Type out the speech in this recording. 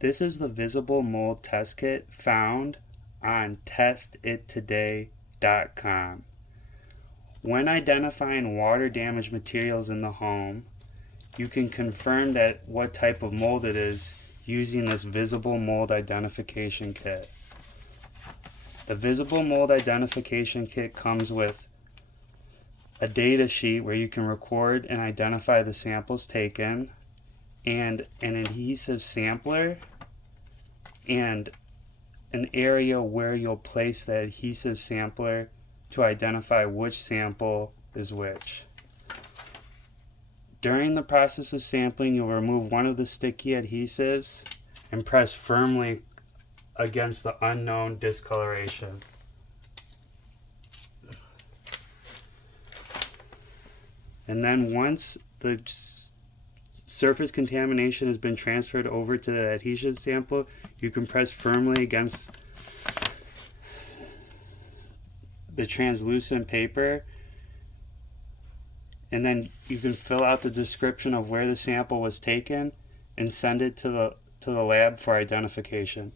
This is the visible mold test kit found on testittoday.com. When identifying water damaged materials in the home, you can confirm that what type of mold it is using this visible mold identification kit. The visible mold identification kit comes with a data sheet where you can record and identify the samples taken, and an adhesive sampler, and an area where you'll place the adhesive sampler to identify which sample is which. During the process of sampling, you'll remove one of the sticky adhesives and press firmly against the unknown discoloration. And then once the surface contamination has been transferred over to the adhesive sample, you can press firmly against the translucent paper, and then you can fill out the description of where the sample was taken and send it to the lab for identification.